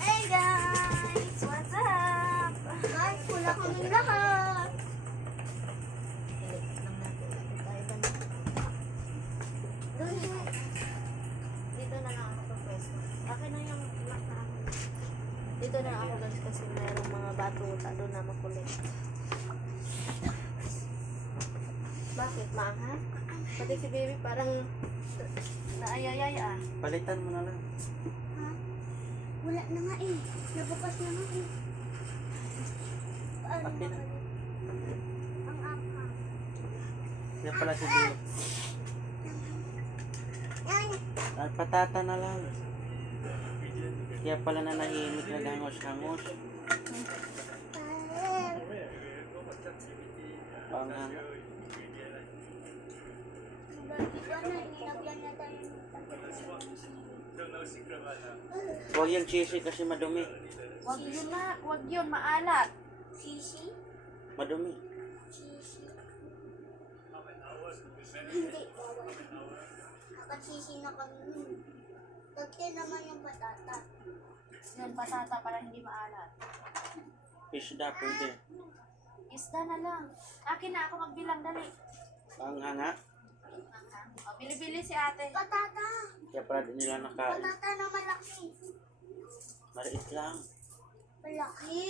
Hey guys! What's up? Guys, wala kaming lahat. Dito na lang ako pwesto. Akin na yung mat na ako. Dito na ako guys kasi mayroong mga batuta doon na makulit. Bakit? Maanghang? Pati si baby parang naayayay ah. Palitan mo na lang. Ha? Wala na nga eh. Nabukas na nga eh. Paano Pati na. makalit? Ang akang. Yan pala si Dio. Yan. At patata na lang. Kaya pala na nahimik na hangos-hangos. Panghang. Bakit ba na? Nilagyan na tayo ng Huwag yung cheesy kasi madumi. Wag yun na. Wag yun. Maalat. sisi. Madumi. Sisi. Hindi. Nakasisi na kami nun. Tagyan naman yung patata. Yun, patata para hindi maalat. Isda pwede. Isda na lang. Akin na ako magbilang. Dali. Panghanga. O, bili-bili si ate. Patata. Kaya pala din nila nakain. Patata na malaki. Maliit lang. Malaki.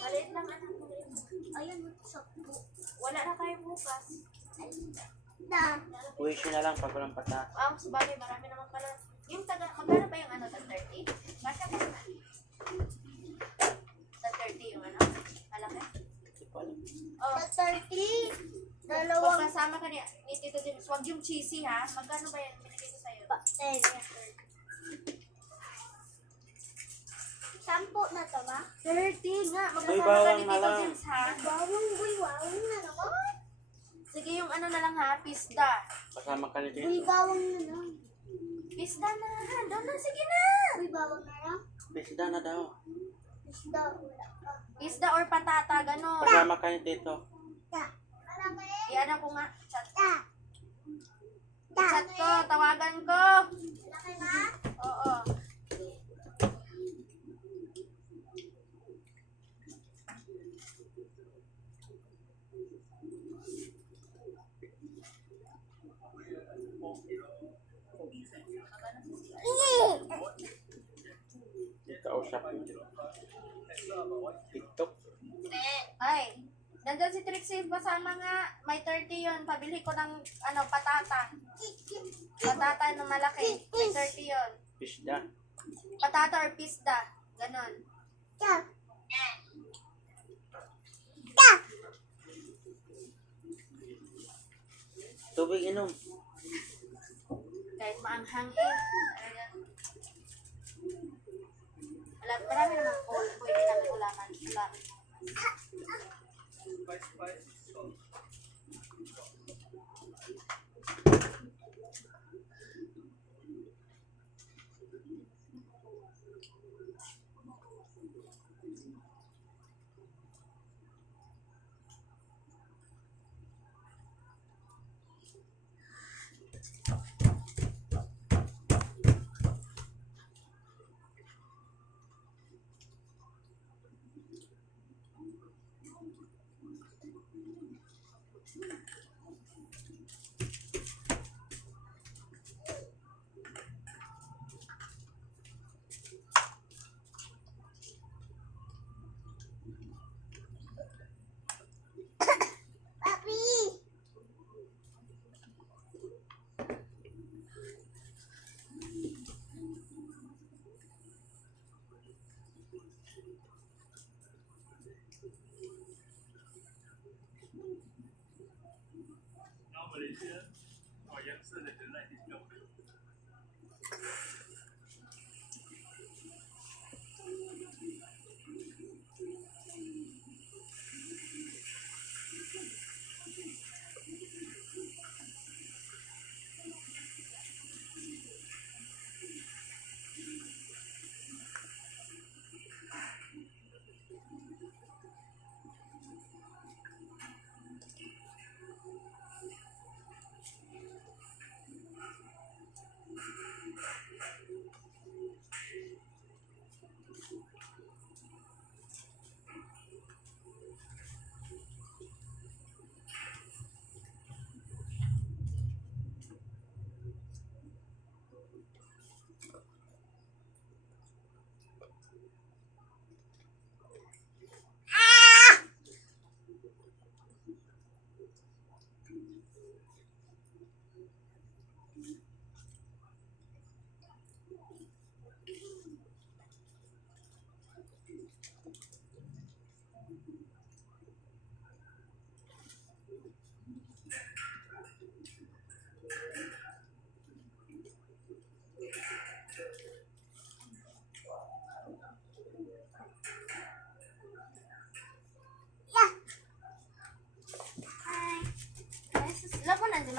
Maliit lang anak. Maliit lang. Ayun, sakto. Wala na tayo bukas. Da. Uwi siya na lang pag walang patata. Sabagay, marami naman pala. Yung magkano ba yung ano, tag 30? Basta ba? Tag 30 yung ano? Malaki? Hindi pa alam. Oh, Sa 30. Dalawang pagkasama ka ni Tito James, huwag yung cheesy ha. Magkano ba yan? Binigay ko sa'yo. Sampo na to ba? 30 nga. Uy, Magkasama ka bawang ni na Tito lang. James ha. Bawang bawang na naman. Sige, yung ano na lang ha, pisda. Kasama ka ni Uy, Tito. bawang na lang. Pisda na. Doon na, sige na. Uy, bawang na lang. Isda na daw. Isda, wala pa. Pisda or patata, gano'n. Kasama ka ni Tito. Da. Wala ba eh? Iyan ako nga. Chat. Da. Da. Chat ko, tawagan ko. Laki na? Oo. Kausap mo. TikTok. Ay, nandun si Trixie kasama nga. May 30 yun. Pabili ko ng ano, patata. Patata na malaki. May 30 yun. Isda. Patata or pisda. Ganon. Da. Da. Tubig inom. Kahit maanghang eh. Marami naman po. Pwede namin ulaman.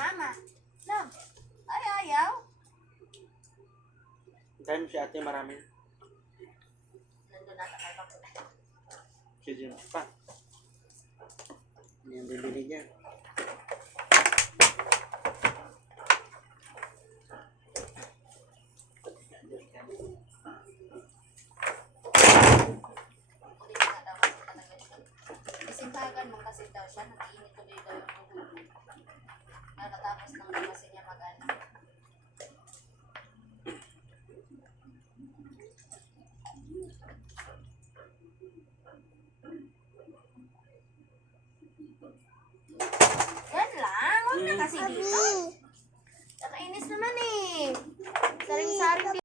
mama. Love. Ay, ayaw. Dahil si ate marami. Nandun nata kay Papo. Sige pa. Hindi ang bibili niya. Hindi na daw kasi talaga siya. Isintagan mo kasi daw siya. Nag-iinit tuloy daw yung ulo. Nakatapos lang daw kasi niya mag-ano. Yan lang. Huwag na kasi dito. Nakainis naman eh. Saring-saring